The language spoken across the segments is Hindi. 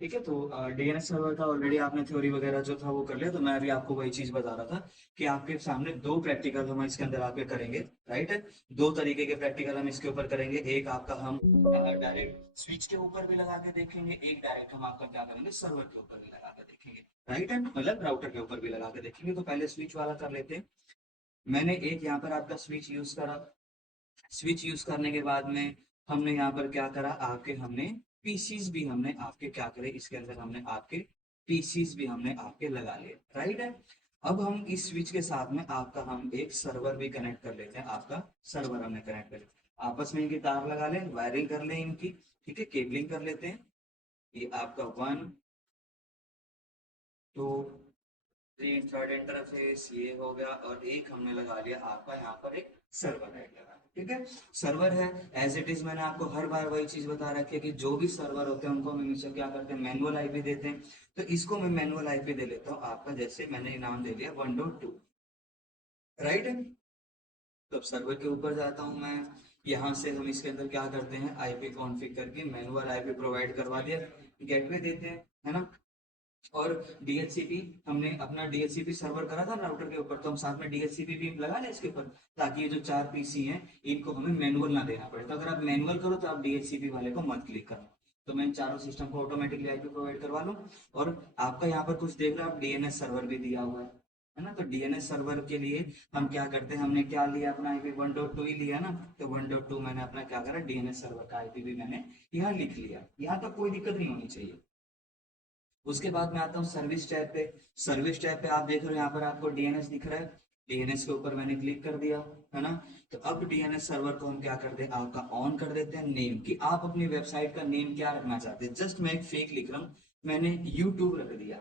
ठीक है। तो डीएनएस सर्वर का ऑलरेडी आपने थ्योरी वगैरह जो था वो कर लिया, तो मैं अभी आपको वही चीज बता रहा था कि आपके सामने दो प्रैक्टिकल हम इसके अंदर आपके करेंगे। राइट है। दो तरीके के प्रैक्टिकल हम इसके ऊपर करेंगे। एक आपका हम डायरेक्ट स्विच के ऊपर भी लगा के देखेंगे, एक डायरेक्ट हम आपका क्या करेंगे सर्वर के ऊपर भी लगा के देखेंगे। राइट है, मतलब राउटर के ऊपर भी लगा के देखेंगे। तो पहले स्विच वाला कर लेते हैं। मैंने एक यहाँ पर आपका स्विच यूज करा। स्विच यूज करने के बाद में हमने यहाँ पर क्या करा, आपके हमने पीसीस भी हमने आपके क्या करे, इसके अंदर हमने आपके पीसीस भी हमने आपके लगा लिए। राइट है। अब हम इस स्विच के साथ में आपका हम एक सर्वर भी कनेक्ट कर लेते हैं। आपका सर्वर हमने कनेक्ट कर लिया, आपस में इनकी तार लगा लें, वायरिंग कर लें इनकी। ठीक है, केबलिंग कर लेते हैं। ये आपका 1 2 3 थर्ड इंटरफेस ये हो गया, और एक हमने लगा लिया आपका यहाँ पर एक सर्वर है लगा। ठीक है, सर्वर है। एज इट इज मैंने आपको हर बार वही चीज बता रखी है कि जो भी सर्वर होते हैं उनको हम हमेशा क्या करते हैं, मैनुअल आईपी देते हैं। तो इसको मैं मैनुअल आईपी दे लेता हूँ आपका, जैसे मैंने नाम दे दिया 1.2। राइट है। तो अब सर्वर के ऊपर जाता हूँ मैं। यहाँ से हम इसके अंदर क्या करते हैं, आईपी कॉन्फ़िग करके मैनुअल आईपी प्रोवाइड करवा दिया, गेटवे देते हैं, है ना। और डीएचसीपी हमने अपना डीएचसीपी सर्वर करा था राउटर के ऊपर, तो हम साथ में डीएचसीपी भी लगा लें इसके ऊपर, ताकि ये जो 4 पीसी हैं इनको हमें मैनुअल ना देना पड़े। तो अगर आप मैनुअल करो तो आप डीएचसीपी वाले को मत क्लिक करना। तो मैं इन चारों सिस्टम को ऑटोमेटिकली आईपी प्रोवाइड करवा लूँ। और आपका यहाँ पर कुछ देख रहे हो आप, डीएनएस सर्वर भी दिया हुआ है ना। तो डीएनएस सर्वर के लिए हम क्या करते हैं, हमने क्या लिया अपना आईपी 1.2 ही लिया ना। तो 1.2 मैंने अपना क्या करा, डीएनएस सर्वर का आईपी भी मैंने यहाँ लिख लिया। यहाँ तक कोई दिक्कत नहीं होनी चाहिए। उसके बाद मैं आता हूँ सर्विस टैब पे। सर्विस टैब पे आप देख रहे हो यहाँ पर आपको डीएनएस दिख रहा है। डीएनएस के ऊपर मैंने क्लिक कर दिया, है ना। तो अब डीएनएस सर्वर को हम क्या करते हैं, आपका ऑन कर देते हैं। नेम कि आप अपनी वेबसाइट का नेम क्या रखना चाहते हैं। जस्ट मैं एक फेक लिख रहा हूँ, मैंने यूट्यूब रख दिया।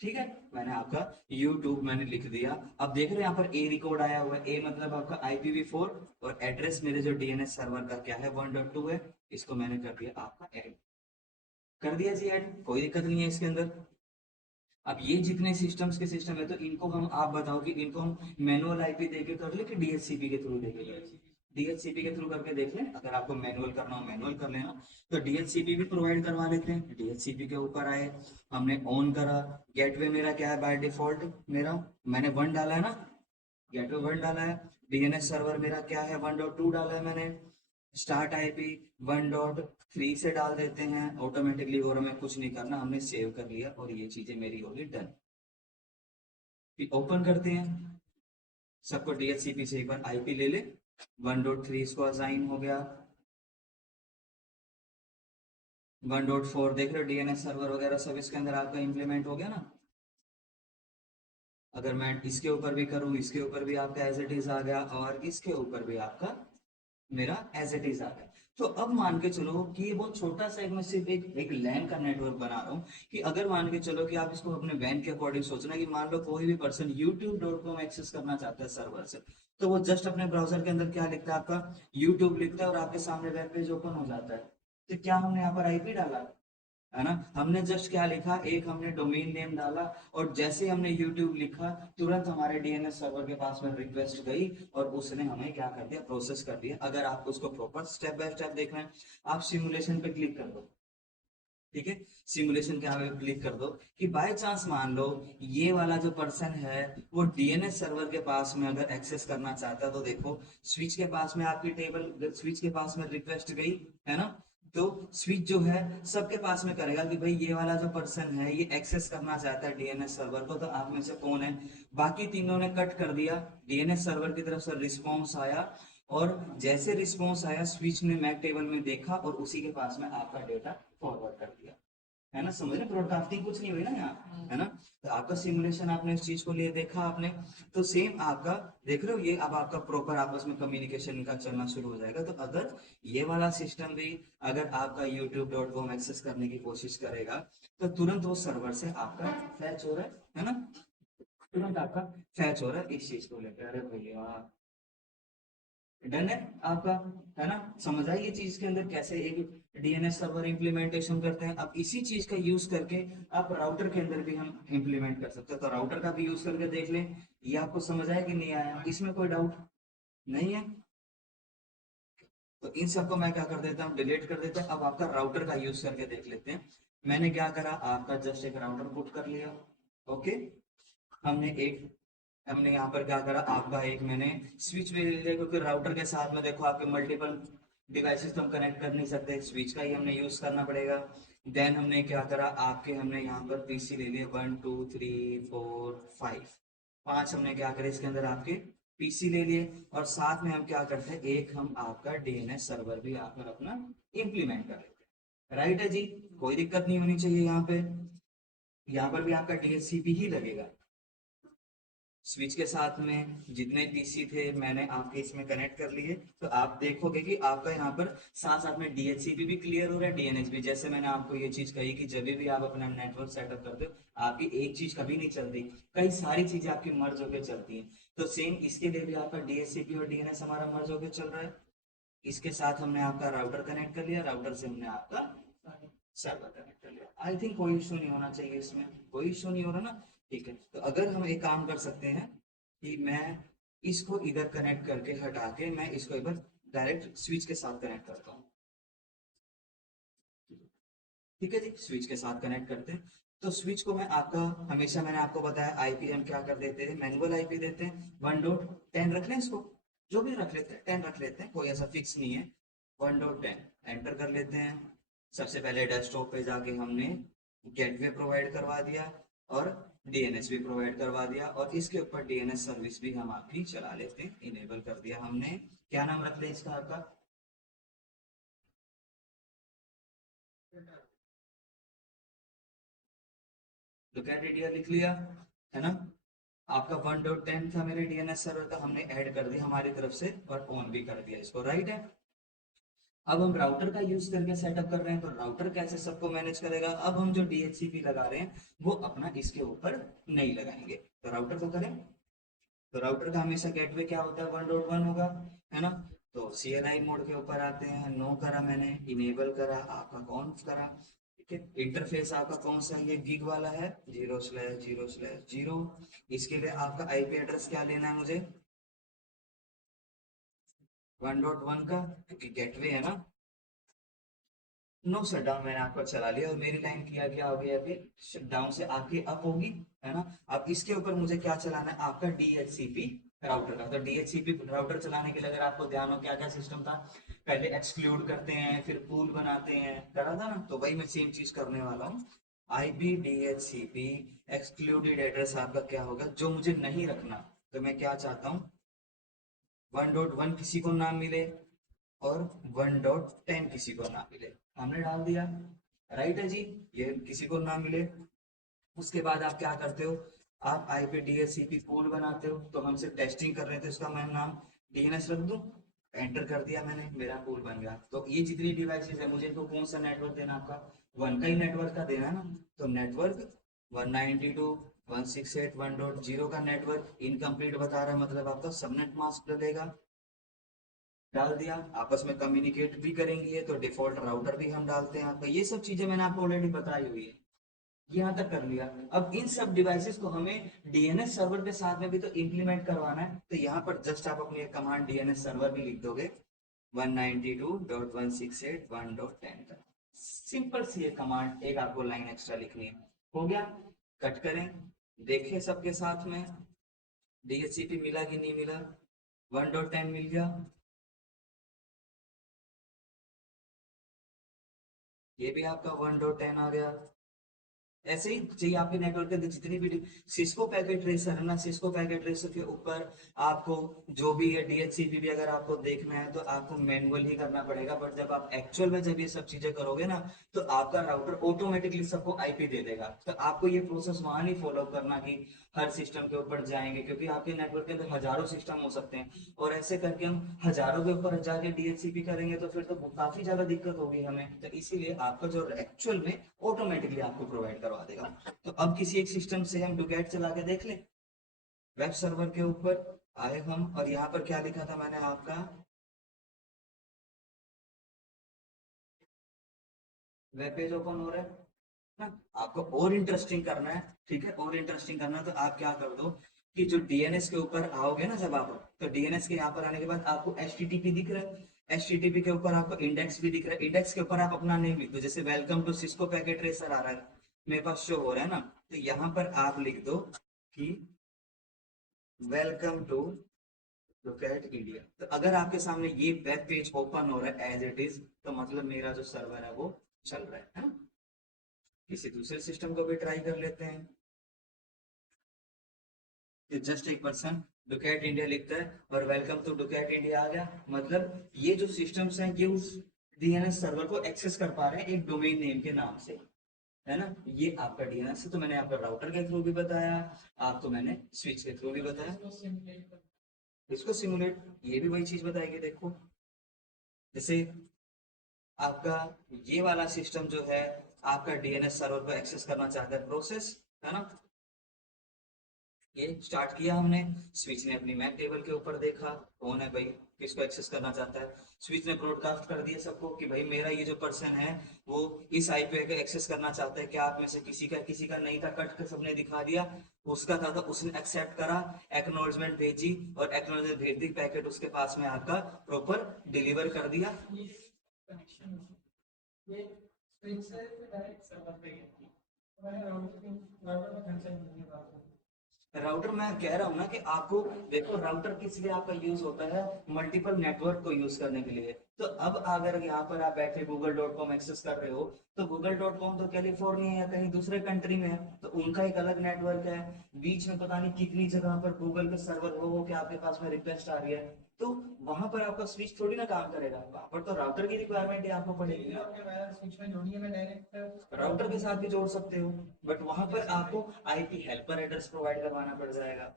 ठीक है, मैंने आपका यूट्यूब मैंने लिख दिया। अब देख रहे हैं यहाँ पर ए रिकॉर्ड आया हुआ है। ए मतलब आपका IPv4, और एड्रेस मेरे जो डीएनएस सर्वर का क्या है 1.2 है। इसको मैंने कर दिया आपका ऐड, कर दिया जी ऐड, कोई दिक्कत नहीं है इसके अंदर। अब ये जितने सिस्टम्स के सिस्टम है, तो इनको हम, आप बताओ कि इनको हम मैनुअल आईपी देके कर ले कि डीएचसीपी के थ्रू देके कर। डीएचसीपी के थ्रू करके देख लें, अगर आपको मैनुअल करना हो मैनुअल कर लेना। तो डीएचसीपी भी प्रोवाइड करवा लेते हैं। डीएचसीपी के ऊपर आए, हमने ऑन करा। गेटवे मेरा क्या है बाय डिफॉल्ट, मेरा मैंने 1 डाला है ना, गेटवे 1 डाला है। डीएनएस सर्वर मेरा क्या है 1.2 डाला है मैंने। स्टार्ट आईपी 1.3 से डाल देते हैं ऑटोमेटिकली, और हमें कुछ नहीं करना, हमने सेव कर लिया और ये चीजें मेरी होगी डन। फिर ओपन करते हैं, सबको डीएचसीपी से एक बार आईपी ले ले। 1.3 इसको असाइन हो गया। 1.4 देख रहे हो डीएनएस सर्वर वगैरह सब इसके अंदर आपका इंप्लीमेंट हो गया ना। अगर मैं इसके ऊपर भी करूँ, इसके ऊपर भी आपका एज इट इज आ गया, और इसके ऊपर भी आपका मेरा एज इट इज आ गया। तो अब मान के चलो कि ये बहुत छोटा सा, एक मैं सिर्फ एक लैन का नेटवर्क बना रहा हूँ। कि अगर मान के चलो कि आप इसको अपने वैन के अकॉर्डिंग सोचना, कि मान लो कोई भी पर्सन youtube.com एक्सेस करना चाहता है सर्वर से, तो वो जस्ट अपने ब्राउजर के अंदर क्या लिखता है, आपका यूट्यूब लिखता है, और आपके सामने वेब पेज ओपन हो जाता है। तो क्या हमने यहाँ पर आईपी डाला, है ना। हमने जस्ट क्या लिखा, एक हमने डोमेन नेम डाला, और जैसे ही हमने यूट्यूब लिखा, तुरंत हमारे डीएनएस सर्वर के पास में रिक्वेस्ट गई, और उसने हमें क्या कर दिया, प्रोसेस कर दिया। अगर आप उसको प्रॉपर स्टेप बाय स्टेप देख रहे हैं, आप सिमुलेशन पे क्लिक कर दो। ठीक है, सिमुलेशन क्या है, क्लिक कर दो। कि बाय चांस मान लो ये वाला जो पर्सन है वो डीएनएस सर्वर के पास में अगर एक्सेस करना चाहता है, तो देखो स्विच के पास में आपकी टेबल, स्विच के पास में रिक्वेस्ट गई, है ना। तो स्विच जो है सबके पास में करेगा कि भाई ये वाला जो पर्सन है ये एक्सेस करना चाहता है डीएनएस सर्वर को, तो आप में से कौन है। बाकी तीनों ने कट कर दिया, डीएनएस सर्वर की तरफ से रिस्पॉन्स आया, और जैसे रिस्पॉन्स आया स्विच ने मैक टेबल में देखा, और उसी के पास में आपका डेटा फॉरवर्ड कर दिया। है ना, समझ रहे, ब्रॉडकास्टिंग कुछ नहीं हुई ना यहाँ, है ना। तो आपका सिमुलेशन आपने इस चीज को लिए देखा आपने। तो सेम आपका देख रहे हो, ये अब आपका प्रॉपर आपस में कम्युनिकेशन का चलना शुरू हो जाएगा। तो अगर ये वाला सिस्टम भी अगर आपका youtube.com एक्सेस करने की कोशिश करेगा, तो तुरंत वो सर्वर से आपका फैच हो रहा है ना। तुरंत आपका फैच हो रहा है इस चीज को लेकर। अरे भैया डन है आपका, है ना। समझ आई ये चीज के अंदर कैसे एक डीएनएस सर्वर इंप्लीमेंटेशन करते हैं। अब इसी चीज का यूज करके आप राउटर के अंदर भी हम इंप्लीमेंट कर सकते हैं। तो राउटर का भी यूज करके देख लें, ये आपको समझ आया कि नहीं आया, इसमें कोई डाउट नहीं है। तो इन सबको मैं क्या कर देता हूँ, डिलीट कर देता हूँ। अब आपका राउटर का यूज करके देख लेते हैं मैंने क्या करा, आपका जस्ट एक राउटर पुट कर लिया। ओके, हमने एक हमने यहाँ पर क्या करा, आपका एक मैंने स्विच भी ले लिया, क्योंकि राउटर के साथ में देखो आपके मल्टीपल डिवाइसेस तो हम कनेक्ट कर नहीं सकते, स्विच का ही हमने यूज करना पड़ेगा। देन हमने क्या करा, आपके हमने यहाँ पर पीसी ले लिए 1 2 3 4 5, 5 हमने क्या करा इसके अंदर आपके पीसी ले लिए। और साथ में हम क्या करते हैं, एक हम आपका डीएनएस सर्वर भी यहाँ पर अपना इम्प्लीमेंट कर लेते हैं। राइट है जी, कोई दिक्कत नहीं होनी चाहिए यहाँ पे। यहाँ पर भी आपका डीएचसीपी ही लगेगा। स्विच के साथ में जितने पीसी थे मैंने आपके इसमें कनेक्ट कर लिए, तो आप देखोगे कि आपका यहाँ पर साथ साथ में डीएचसीपी भी क्लियर हो रहा है, डीएनएस भी। जैसे मैंने आपको ये चीज कही कि जब भी आप अपना नेटवर्क सेटअप करते हो, आपकी एक चीज कभी नहीं चलती, कई सारी चीजें आपकी मर्ज होकर चलती हैं। तो सेम इसके लिए भी आपका डीएचसीपी और डीएनएस हमारा मर्ज होकर चल रहा है। इसके साथ हमने आपका राउटर कनेक्ट कर लिया, राउटर से हमने आपका सर्वर कनेक्ट कर लिया। आई थिंक कोई इशू नहीं होना चाहिए इसमें, कोई इशू नहीं हो रहा ना। ठीक है, तो अगर हम एक काम कर सकते हैं कि मैं इसको इधर कनेक्ट करके हटा के मैं इसको एक बार डायरेक्ट स्विच के साथ कनेक्ट करता हूँ। ठीक है जी, स्विच के साथ कनेक्ट करते हैं। तो स्विच को मैं आपका हमेशा मैंने आपको बताया आईपी हम क्या कर देते हैं, मैनुअल आईपी देते हैं। 1.10 रख लें इसको, जो भी रख लेते हैं 10 रख लेते हैं, कोई ऐसा फिक्स नहीं है। 1.10 एंटर कर लेते हैं। सबसे पहले डेस्कटॉप पे जाके हमने गेटवे प्रोवाइड करवा दिया और डीएनएस भी प्रोवाइड करवा दिया, और इसके ऊपर डीएनएस सर्विस भी हम आपकी चला लेते हैं, इनेबल कर दिया हमने। क्या नाम रख ले इसका आपका, लोकेट लिख लिया है ना। आपका 1.10 था मेरे डीएनएस सर्वर का, हमने ऐड कर दिया हमारी तरफ से और ऑन भी कर दिया इसको। राइट है, अब हम राउटर का यूज करके सेटअप कर रहे हैं, तो राउटर कैसे सबको मैनेज करेगा। अब हम जो डीएचसीपी लगा रहे हैं वो अपना इसके ऊपर नहीं लगाएंगे, तो राउटर को करें। तो राउटर का हमेशा गेटवे क्या होता है, 1.1 होगा, है ना। तो CLI मोड के ऊपर आते हैं, नो करा मैंने, इनेबल करा, आपका कॉन्फ करा। ठीक है, इंटरफेस आपका कौन सा, ये गिग वाला है, 0/0/0। इसके लिए आपका आईपी एड्रेस क्या लेना है मुझे, 1.1 का, क्योंकि गेटवे है ना। नो शट डाउन मैंने आपको चला लिया, और मेरी लाइन क्या हो गई अभी, शट डाउन से आपकी अप होगी, है ना। अब इसके ऊपर मुझे क्या चलाना है, आपका डीएचसीपी राउटर का। तो डीएचसीपी राउटर चलाने के लिए अगर आपको ध्यान हो क्या क्या सिस्टम था, पहले एक्सक्लूड करते हैं फिर पूल बनाते हैं, करा था ना, तो वही मैं सेम चीज करने वाला हूँ। आईपी डीएचसीपी एक्सक्लूडेड एड्रेस आपका क्या होगा, जो मुझे नहीं रखना। तो मैं क्या चाहता हूँ, 1.1 किसी को ना मिले और 1.10 किसी को ना मिले, हमने डाल दिया। राइट है जी, ये किसी को ना मिले। उसके बाद आप क्या करते हो, आप आईपी डीएचसीपी पूल बनाते हो। तो हमसे टेस्टिंग कर रहे थे, उसका मैं नाम डीएनएस रख दूं, एंटर कर दिया मैंने, मेरा पूल बन गया। तो ये जितनी डिवाइसेस है, मुझे इनको कौन सा नेटवर्क देना, आपका वन का ही नेटवर्क का देना है ना। तो नेटवर्क 192.168.1.0 का नेटवर्क इनकम्प्लीट बता रहा है, मतलब आपका सबनेट मास्क डलेगा, डाल दिया। आपस में कम्युनिकेट भी करेंगे ये, तो डिफॉल्ट राउटर भी हम डालते हैं आपका। ये सब चीजें मैंने आपको ऑलरेडी बताई हुई है, यहाँ तक कर लिया। अब इन सब डिवाइसेस को हमें डीएनएस सर्वर के साथ में भी तो इंप्लीमेंट करवाना है, तो यहाँ पर जस्ट आप अपनी कमांड डीएनएस सर्वर भी लिख दोगे, 192.168.1.10 का। सिंपल सी ये कमांड, एक आपको लाइन एक्स्ट्रा लिखनी है, हो गया। कट करें, देखें सबके साथ में डीएचसीपी मिला कि नहीं मिला, 1.10 मिल गया, ये भी आपका 1.10 आ गया। ऐसे ही चाहिए आपके नेटवर्क के अंदर जितनी भी सिस्को पैकेट ट्रेसर है ना, सिस्को पैकेट ट्रेसर के ऊपर आपको जो भी है डीएचसीपी भी अगर आपको देखना है तो आपको मैनुअल ही करना पड़ेगा। बट जब आप एक्चुअल में जब ये सब चीजें करोगे ना, तो आपका राउटर ऑटोमेटिकली सबको आईपी दे देगा। तो आपको ये प्रोसेस वहां नहीं फॉलो करना कि हर सिस्टम के ऊपर जाएंगे, क्योंकि आपके नेटवर्क के अंदर हजारों सिस्टम हो सकते हैं, और ऐसे करके हम हजारों के ऊपर जाके डीएचसीपी करेंगे तो फिर तो काफी ज्यादा दिक्कत होगी हमें। तो इसीलिए आपका जो एक्चुअल में ऑटोमेटिकली आपको प्रोवाइड करवा देगा। तो अब किसी एक सिस्टम से हम डुगेट चला के देख ले, वेब सर्वर के ऊपर आए हम, और यहाँ पर क्या लिखा था मैंने आपका, वेब पेज ओपन हो रहा है ना। आपको और इंटरेस्टिंग करना है, ठीक है, और इंटरेस्टिंग करना है, तो आप क्या कर दो कि जो डीएनएस के ऊपर आओगे ना जब आप, तो डीएनएस के यहाँ पर आने के बाद आपको एचटीटीपी दिख रहा है, HTTP के ऊपर आपको इंडेक्स भी दिख रहा है, इंडेक्स के ऊपर आप अपना नेम लिख दो, जैसे welcome to Cisco packet tracer आ रहा है मेरे पास शो हो रहा है ना, तो यहाँ पर आप लिख दो कि वेलकम टू डुकैट इंडिया। तो अगर आपके सामने ये वेब पेज ओपन हो रहा है एज इट इज, तो मतलब मेरा जो सर्वर है वो चल रहा है ना। किसी दूसरे सिस्टम को भी ट्राई कर लेते हैं। जस्ट एक पर्सन डुकैट इंडिया लिखता है और वेलकम टू डुकैट इंडिया आ गया, मतलब ये जो सिस्टम्स हैं ये उस डीएनएस सर्वर को एक्सेस कर पा रहे हैं एक डोमेन नेम के नाम से, है ना। ये आपका डीएनएस है, तो मैंने आपका राउटर के थ्रू भी बताया, आपको मैंने स्विच के थ्रू भी बताया। इसको सिमुलेट, ये भी वही चीज बताएगी। देखो जैसे आपका ये वाला सिस्टम जो है आपका डीएनएस सर्वर को एक्सेस करना चाहता है, प्रोसेस है ना, ये स्टार्ट किया हमने। स्विच ने अपनी मैक टेबल के ऊपर देखा कौन है भाई किसको एक्सेस करना चाहता है, स्विच ने ब्रॉडकास्ट कर दिया सबको कि भाई मेरा ये जो पर्सन है वो इस आईपी को एक्सेस करना चाहता है, क्या आप में से किसी का नहीं था, कट कर सबने दिखा दिया। उसका था तो उसने एक्सेप्ट करा, एक्नॉलेजमेंट भेजी और एक्नॉलेजमेंट भेज दी, पैकेट उसके पास में आपका प्रॉपर डिलीवर कर दिया। राउटर मैं कह रहा हूँ ना कि आपको देखो राउटर किस लिए आपका यूज होता है, मल्टीपल नेटवर्क को यूज करने के लिए। तो अब अगर यहाँ पर आप बैठे google.com एक्सेस कर रहे हो, तो google.com तो कैलिफोर्निया या कहीं दूसरे कंट्री में है, तो उनका एक अलग नेटवर्क है, बीच में पता नहीं कितनी जगह पर गूगल के सर्वर हो के आपके पास में रिक्वेस्ट आ रही है, तो वहां पर आपका स्विच थोड़ी ना काम करेगा, वहां पर तो राउटर की रिक्वायरमेंट है आपको पड़ेगी। राउटर के साथ भी जोड़ सकते हो, बट वहां पर आपको आईपी हेल्पर एड्रेस प्रोवाइड करवाना पड़ जाएगा।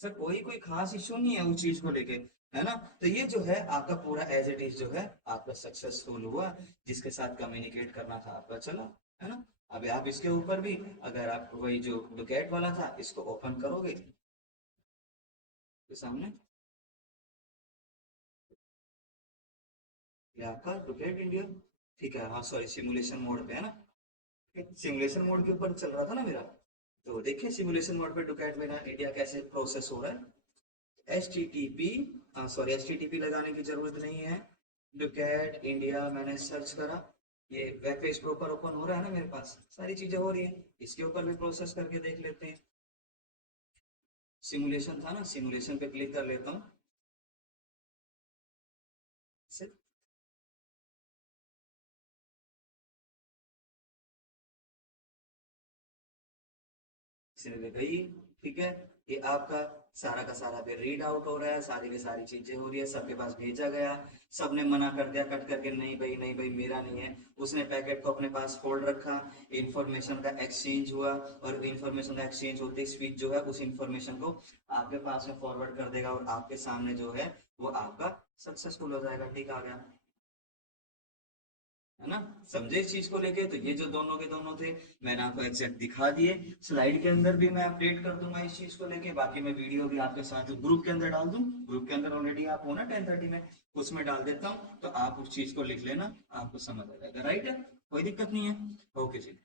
सर कोई खास इशू नहीं है उस चीज को लेके, है ना। तो ये जो है आपका पूरा एज इट इज जो है आपका सक्सेसफुल हुआ, जिसके साथ कम्युनिकेट करना था आपका चला, है ना। अभी आप इसके ऊपर भी अगर आप वही जो डुकैट वाला था इसको ओपन करोगे तो सामने ये आपका डुकैट इंडिया, ठीक है, हाँ सॉरी सिमुलेशन मोड पे है ना, सिमुलेशन मोड के ऊपर चल रहा था ना मेरा। तो देखिए सिमुलेशन मोड पे डुकैट मेरा इंडिया कैसे प्रोसेस हो रहा है। H T T P, sorry H T T P लगाने की जरूरत नहीं है, डुकैट इंडिया मैंने सर्च करा, ये वेब पेज प्रॉपर ओपन हो रहा है ना मेरे पास, सारी चीजें हो रही है, इसके ऊपर भी प्रोसेस करके देख लेते हैं। सिमुलेशन था ना, सिमुलेशन पे क्लिक कर लेता हूँ। गई, ठीक है। ये आपका सारा का सारा भी रीड आउट हो रहा है, सारी की सारी चीजें हो रही है, सबके पास भेजा गया, सबने मना कर दिया कट करके, नहीं भाई मेरा नहीं है, उसने पैकेट को अपने पास होल्ड रखा, इंफॉर्मेशन का एक्सचेंज हुआ, और इंफॉर्मेशन का एक्सचेंज होते ही स्विच जो है उस इंफॉर्मेशन को आपके पास में फॉरवर्ड कर देगा, और आपके सामने जो है वो आपका सक्सेसफुल हो जाएगा। ठीक आ गया, है ना, समझे इस चीज को लेके। तो ये जो दोनों के दोनों थे मैंने आपको एग्जैक्ट दिखा दिए, स्लाइड के अंदर भी मैं अपडेट कर दूंगा इस चीज को लेके, बाकी मैं वीडियो भी आपके साथ ग्रुप के अंदर डाल दूं, ग्रुप के अंदर ऑलरेडी आप हो ना 10:30 में, उसमें डाल देता हूँ, तो आप उस चीज को लिख लेना, आपको समझ आ जाएगा। राइट है, कोई दिक्कत नहीं है। ओके जी।